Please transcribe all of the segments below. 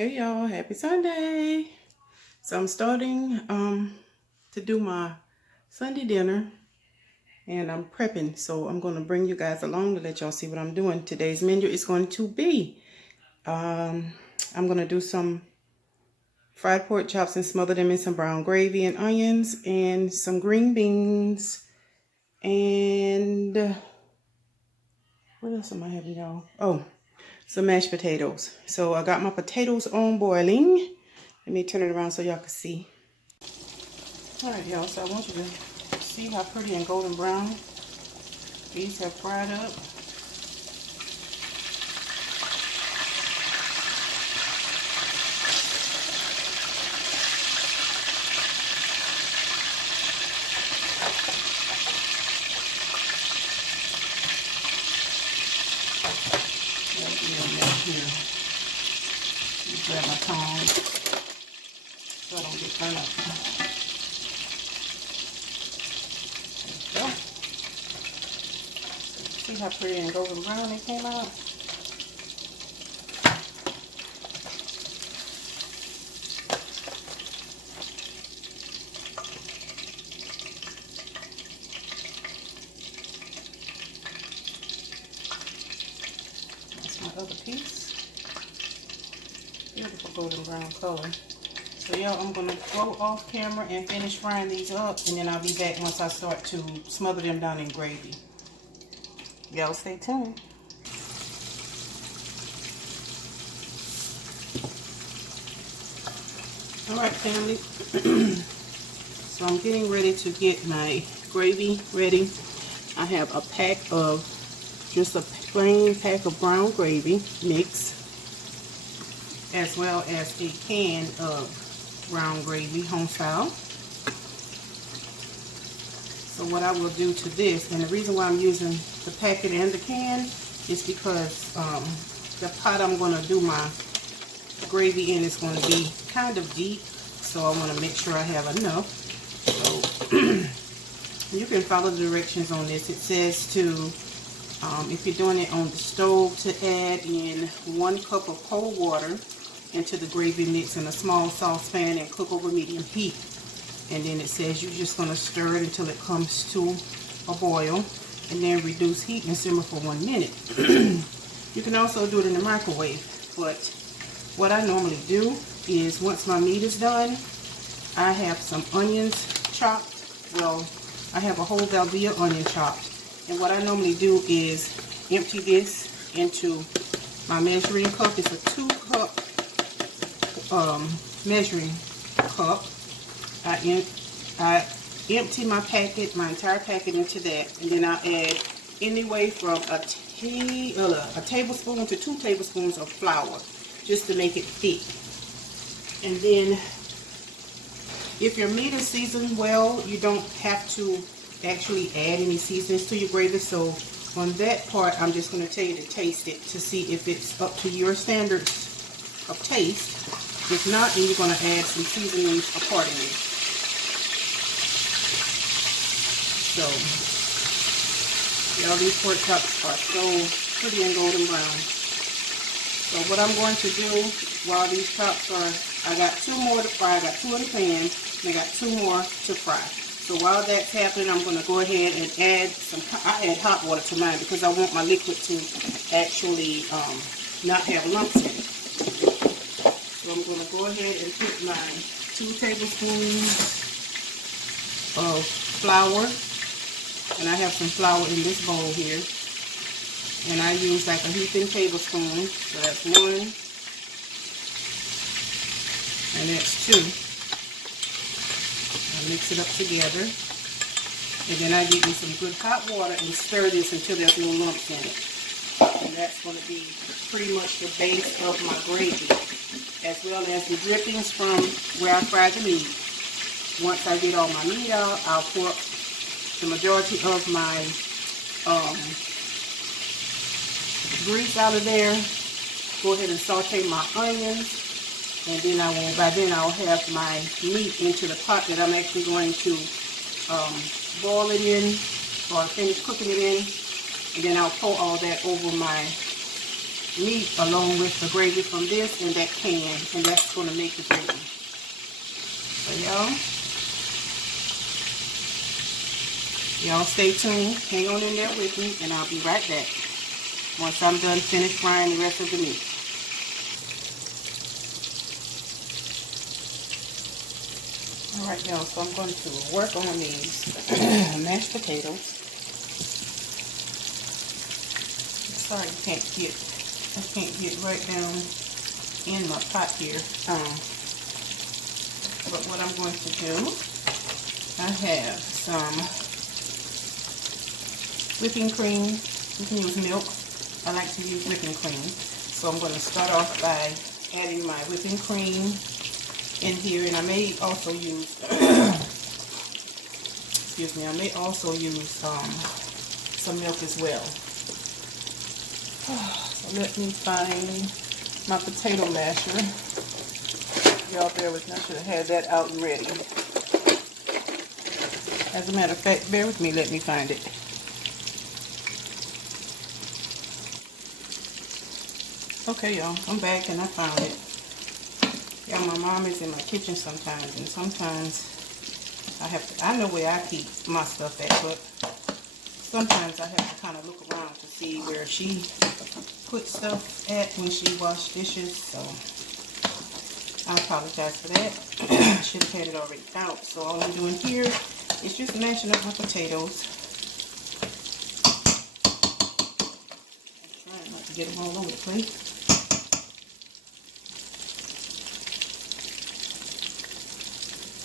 Hey y'all, happy Sunday. So I'm starting to do my Sunday dinner and I'm prepping. So I'm going to bring you guys along to let y'all see what I'm doing. Today's menu is going to be I'm going to do some fried pork chops and smother them in some brown gravy and onions and some green beans and what else am I having, y'all? Oh, some mashed potatoes. So I got my potatoes on boiling. Let me turn it around so y'all can see. Alright y'all, so I want you to see how pretty and golden brown these have fried up. Here. Let me grab my tongs so I don't get burned up. There we go. See how pretty and golden brown they came out? That's my other piece. Beautiful golden brown color. So yeah, I'm going to go off camera and finish frying these up, and then I'll be back once I start to smother them down in gravy. Y'all stay tuned. Alright family, so I'm getting ready to get my gravy ready. I have a pack of, just a plain pack of brown gravy mix, as well as a can of brown gravy, home style. So what I will do to this, and the reason why I'm using the packet and the can is because the pot I'm going to do my gravy in is going to be kind of deep, so I want to make sure I have enough. So you can follow the directions on this. It says to, if you're doing it on the stove, to add in 1 cup of cold water into the gravy mix in a small saucepan and cook over medium heat. And then it says you're just going to stir it until it comes to a boil, and then reduce heat and simmer for 1 minute. You can also do it in the microwave, but what I normally do is once my meat is done, I have some onions chopped. Well, I have a whole Velveeta onion chopped, and what I normally do is empty this into my measuring cup. It's a 2-cup measuring cup. I empty my packet, my entire packet, into that, and then I add anywhere from a tablespoon to 2 tablespoons of flour, just to make it thick. And then, if your meat is seasoned well, you don't have to actually add any seasonings to your gravy. So on that part, I'm just going to tell you to taste it to see if it's up to your standards of taste. If not, then you're going to add some seasonings accordingly. So, y'all, these pork chops are so pretty and golden brown. So what I'm going to do while these chops are, I got 2 more to fry. I got 2 in the pan, and I got 2 more to fry. So while that's happening, I'm going to go ahead and add some, I add hot water to mine because I want my liquid to actually not have lumps in it. So I'm going to go ahead and put my 2 tablespoons of flour, and I have some flour in this bowl here, and I use like a heaping tablespoon, so that's 1, and that's 2. I mix it up together, and then I get me some good hot water and stir this until there's no lumps in it. And that's going to be pretty much the base of my gravy, as well as the drippings from where I fried the meat. Once I get all my meat out, I'll pour the majority of my grease out of there. Go ahead and saute my onions, and then by then I'll have my meat into the pot that I'm actually going to boil it in, or finish cooking it in, and then I'll pour all that over my meat along with the gravy from this in that can, and that's going to make the gravy. So y'all stay tuned, hang on in there with me, and I'll be right back once I'm done finished frying the rest of the meat. Alright y'all, so I'm going to work on these mashed potatoes. Sorry I can't get right down in my pot here. But what I'm going to do, I have some whipping cream. You can use milk. I like to use whipping cream. So I'm going to start off by adding my whipping cream in here, and I may also use excuse me, I may also use some milk as well. So let me find my potato masher. Y'all bear with me, I should have had that out and ready. As a matter of fact, bear with me, let me find it. Okay y'all, I'm back and I found it. Yeah, my mom is in my kitchen sometimes, and sometimes I know where I keep my stuff at, but sometimes I have to kind of look around to see where she put stuff at when she washed dishes, so I apologize for that. I should have had it already out. So all I'm doing here is just mashing up my potatoes. I'm trying not to get them all over the place.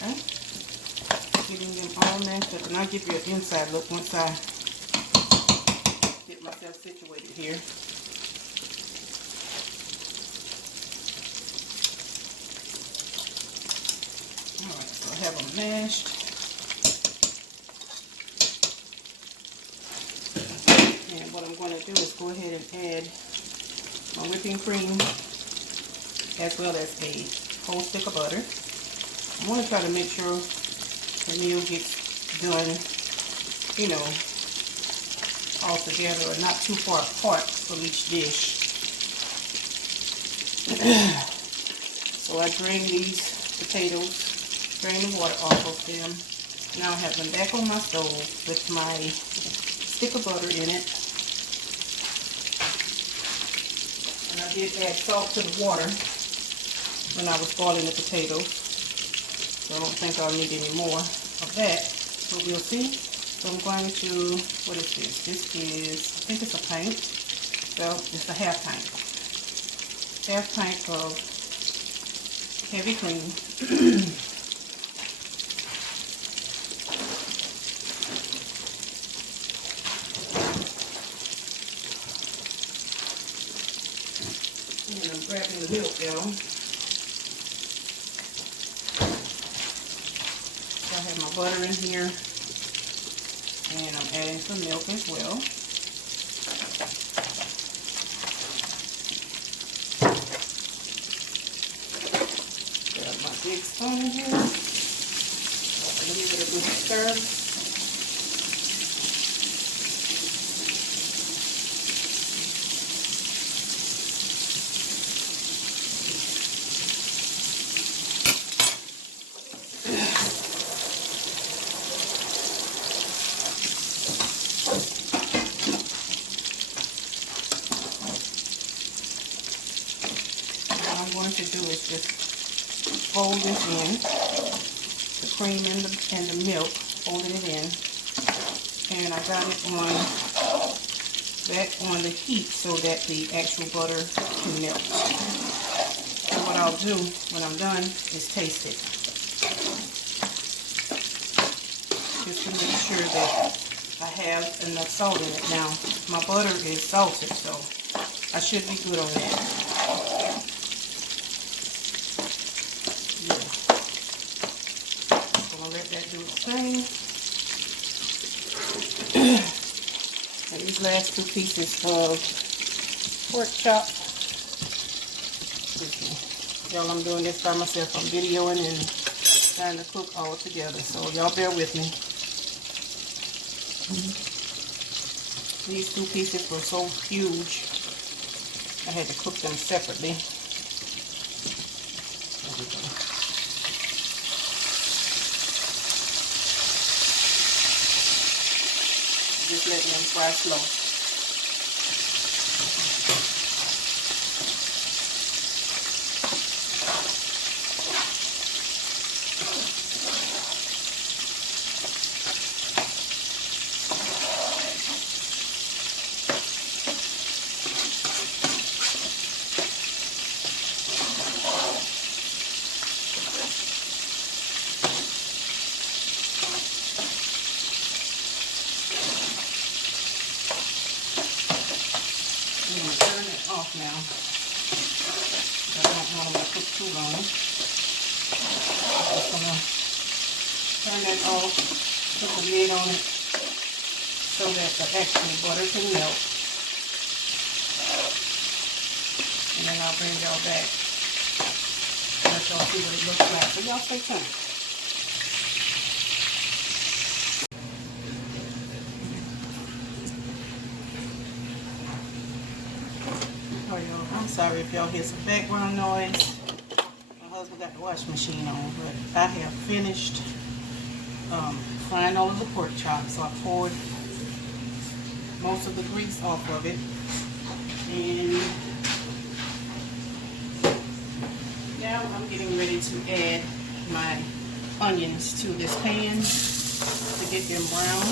Okay, getting them all mashed up, and I'll give you an inside look once I get myself situated here. Alright, so I have them mashed. And what I'm going to do is go ahead and add my whipping cream as well as a whole stick of butter. I want to try to make sure the meal gets done, you know, all together or not too far apart from each dish. So I drain these potatoes, drain the water off of them. Now I have them back on my stove with my stick of butter in it. And I did add salt to the water when I was boiling the potatoes. So I don't think I'll need any more of that, but we'll see. So I'm going to, what is this? This is, I think it's a pint. Well, it's a half pint. Half pint of heavy cream. And I'm grabbing the milk, y'all. I have my butter in here, and I'm adding some milk as well. Grab my big spoon here, and give it a good stir. To do is just fold this in, the cream and the milk, folding it in, and I got it on back on the heat so that the actual butter can melt. So what I'll do when I'm done is taste it, just to make sure that I have enough salt in it. Now my butter is salted, so I should be good on that. Let that do its thing. And these last two pieces of pork chop. Y'all, I'm doing this by myself. I'm videoing and trying to cook all together. So y'all bear with me. These two pieces were so huge. I had to cook them separately. Just let them fry slow. I'm going to turn it off now. I don't want them to cook too long. I'm just going to turn that off, put the lid on it so that the actual butter can melt. And then I'll bring y'all back and let y'all see what it looks like. So y'all stay tuned. I'm sorry if y'all hear some background noise. My husband got the washing machine on, but I have finished frying all of the pork chops. So I poured most of the grease off of it. And now I'm getting ready to add my onions to this pan to get them brown.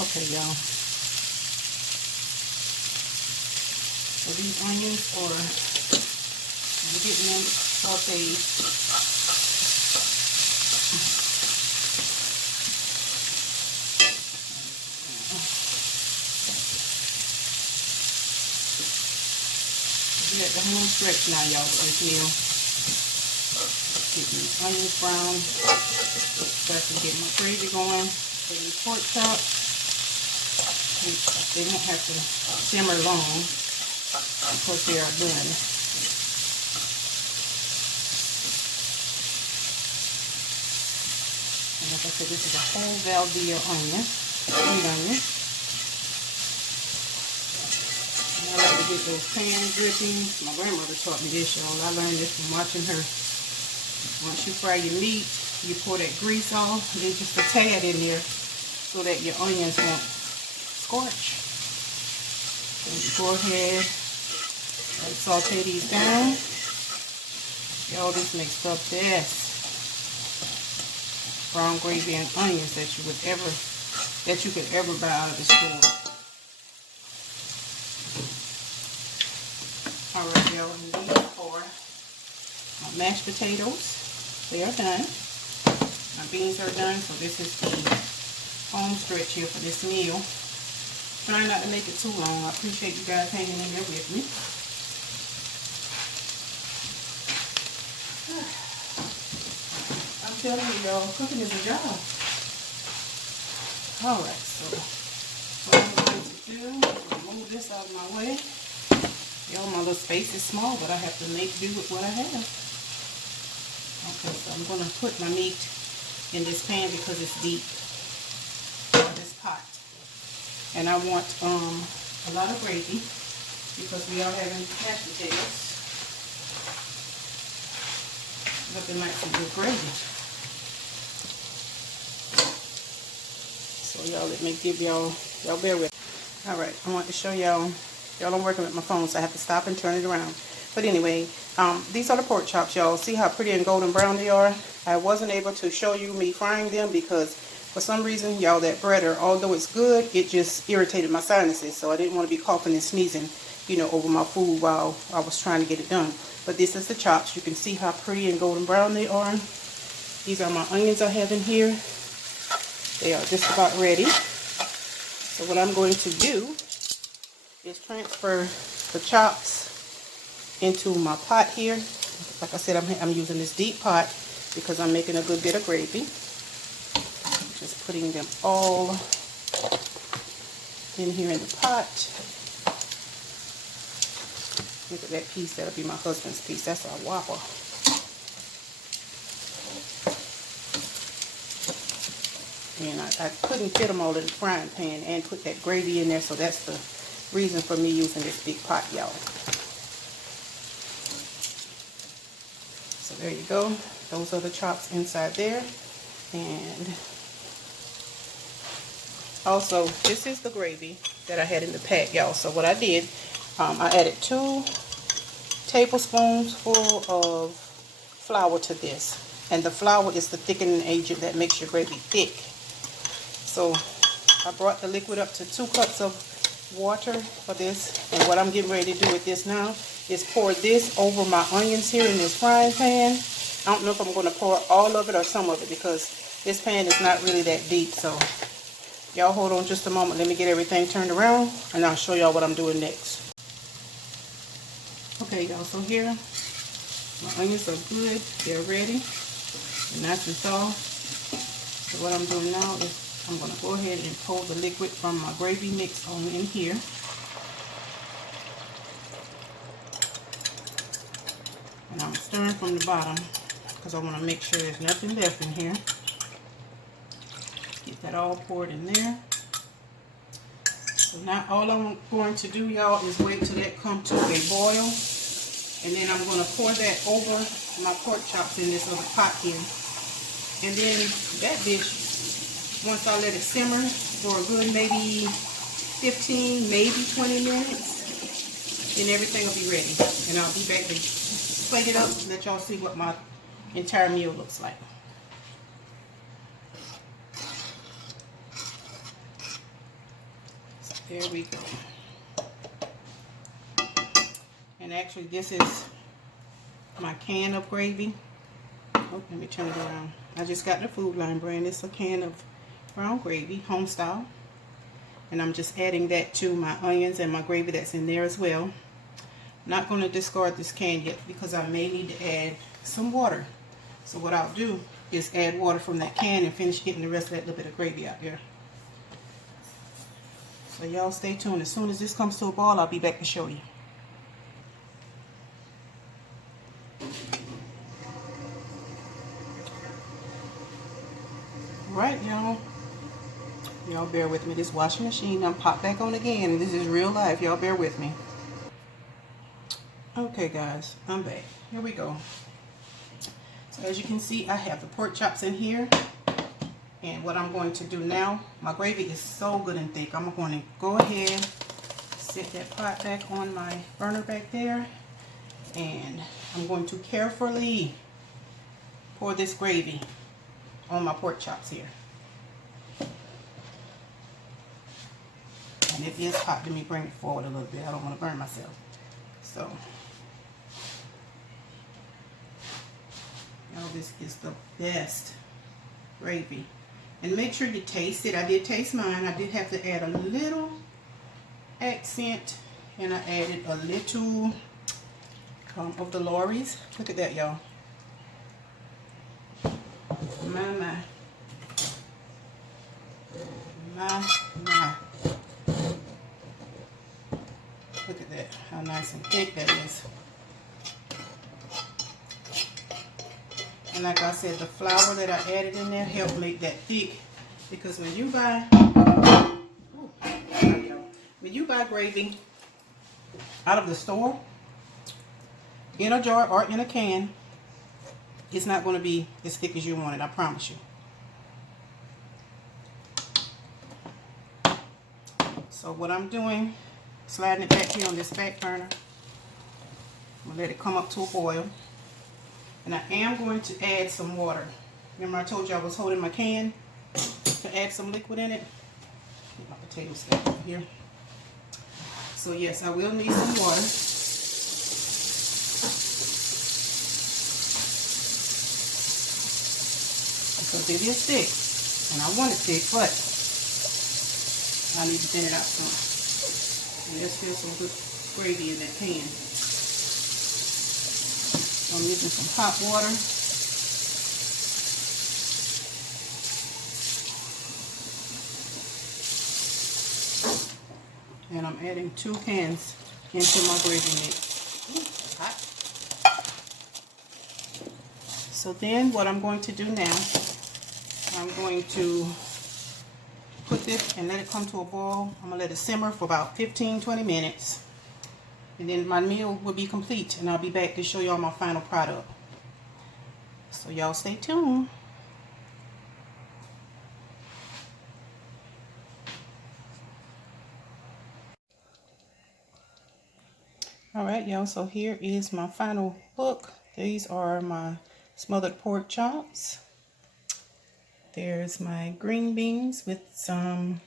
Okay, y'all. So these onions are, I'm getting them sauteed. We're at the home stretch now, y'all, with this meal. Get these onions brown so I can get my gravy going for these pork chops. They won't have to simmer long because they are done. And like I said, this is a whole Valdea onion, sweet onion. And I like to get those pan drippings. My grandmother taught me this, y'all. I learned this from watching her. Once you fry your meat, you pour that grease off, and then just a tad in there so that your onions won't scorch. So you go ahead and saute these down. Y'all, this makes the best brown gravy and onions that you could ever buy out of the store. Alright, y'all, and these are my mashed potatoes. They are done. My beans are done, so this is the home stretch here for this meal. Trying not to make it too long. I appreciate you guys hanging in there with me. I'm telling you, y'all, cooking is a job. Alright, so what I'm going to do is move this out of my way. Y'all, my little space is small, but I have to make do with what I have. Okay, so I'm going to put my meat in this pan because it's deep. This pot. And I want a lot of gravy because we are having mashed potatoes. But they might be good gravy. So y'all, let me give y'all bear with me. Alright, I want to show y'all, I'm working with my phone, so I have to stop and turn it around. But anyway, these are the pork chops, y'all. See how pretty and golden brown they are? I wasn't able to show you me frying them because for some reason, y'all, that breader, although it's good, it just irritated my sinuses. So I didn't want to be coughing and sneezing, you know, over my food while I was trying to get it done. But this is the chops. You can see how pretty and golden brown they are. These are my onions I have in here. They are just about ready. So what I'm going to do is transfer the chops into my pot here. Like I said, I'm using this deep pot because I'm making a good bit of gravy. Just putting them all in here in the pot. Look at that piece. That'll be my husband's piece. That's our Whopper. And I couldn't fit them all in the frying pan and put that gravy in there, so that's the reason for me using this big pot, y'all. So there you go. Those are the chops inside there. And also, this is the gravy that I had in the pack, y'all. So what I did, I added 2 tablespoons full of flour to this. And the flour is the thickening agent that makes your gravy thick. So I brought the liquid up to 2 cups of water for this. And what I'm getting ready to do with this now is pour this over my onions here in this frying pan. I don't know if I'm going to pour all of it or some of it because this pan is not really that deep. So y'all hold on just a moment. Let me get everything turned around and I'll show y'all what I'm doing next. Okay, y'all, so here my onions are good. They're ready. They're nice and soft. So what I'm doing now is I'm going to go ahead and pour the liquid from my gravy mix on in here. And I'm stirring from the bottom because I want to make sure there's nothing left in here. Get that all poured in there. So now all I'm going to do, y'all, is wait till that comes to a boil. And then I'm going to pour that over my pork chops in this little pot here. And then that dish, once I let it simmer for a good maybe 15, maybe 20 minutes, then everything will be ready. And I'll be back to plate it up and let y'all see what my entire meal looks like. So there we go. And actually this is my can of gravy. Oh, let me turn it around. I just got the Food Line brand. It's a can of brown gravy, home style. And I'm just adding that to my onions and my gravy that's in there as well. I'm not going to discard this can yet because I may need to add some water. So what I'll do is add water from that can and finish getting the rest of that little bit of gravy out there. So y'all stay tuned. As soon as this comes to a boil, I'll be back to show you. Right, y'all. Y'all bear with me. This washing machine done popped back on again. This is real life. Y'all bear with me. Okay, guys. I'm back. Here we go. So as you can see, I have the pork chops in here. And what I'm going to do now, my gravy is so good and thick. I'm going to go ahead, set that pot back on my burner back there. And I'm going to carefully pour this gravy on my pork chops here. And it is hot. Let me bring it forward a little bit. I don't want to burn myself. So, now this is the best gravy. And make sure you taste it. I did taste mine. I did have to add a little accent. And I added a little of the Lorry's. Look at that, y'all. My. Look at that, how nice and thick that is. And like I said, the flour that I added in there helped make that thick. Because when you buy, gravy out of the store, in a jar or in a can, it's not going to be as thick as you want it, I promise you. So what I'm doing, sliding it back here on this back burner. I'm going to let it come up to a boil. And I am going to add some water. Remember I told you I was holding my can to add some liquid in it? Get my potato stack over here. So yes, I will need some water. Because it is thick. And I want it thick, but I need to thin it out some. And there's still some good gravy in that pan. So I'm using some hot water. And I'm adding 2 cans into my gravy mix. So then what I'm going to do now, I'm going to put this and let it come to a boil. I'm going to let it simmer for about 15-20 minutes. And then my meal will be complete, and I'll be back to show y'all my final product. So y'all stay tuned. Alright y'all, so here is my final look. These are my smothered pork chops. There's my green beans with some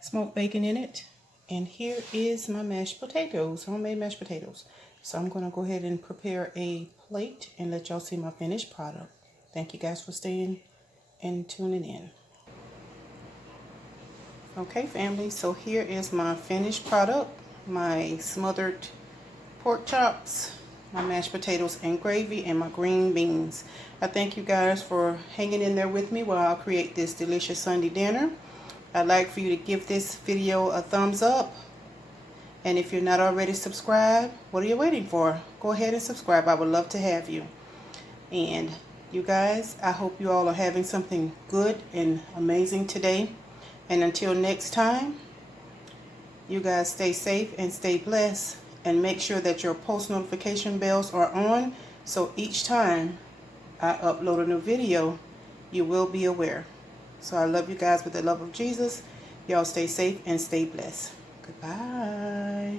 smoked bacon in it. And here is my mashed potatoes, homemade mashed potatoes. So I'm going to go ahead and prepare a plate and let y'all see my finished product. Thank you guys for staying and tuning in. Okay family, so here is my finished product. My smothered pork chops, my mashed potatoes and gravy, and my green beans. I thank you guys for hanging in there with me while I create this delicious Sunday dinner. I'd like for you to give this video a thumbs up. And if you're not already subscribed, what are you waiting for? Go ahead and subscribe. I would love to have you. And you guys, I hope you all are having something good and amazing today. And until next time, you guys stay safe and stay blessed, and make sure that your post notification bells are on, so each time I upload a new video, you will be aware. So I love you guys with the love of Jesus. Y'all stay safe and stay blessed. Goodbye.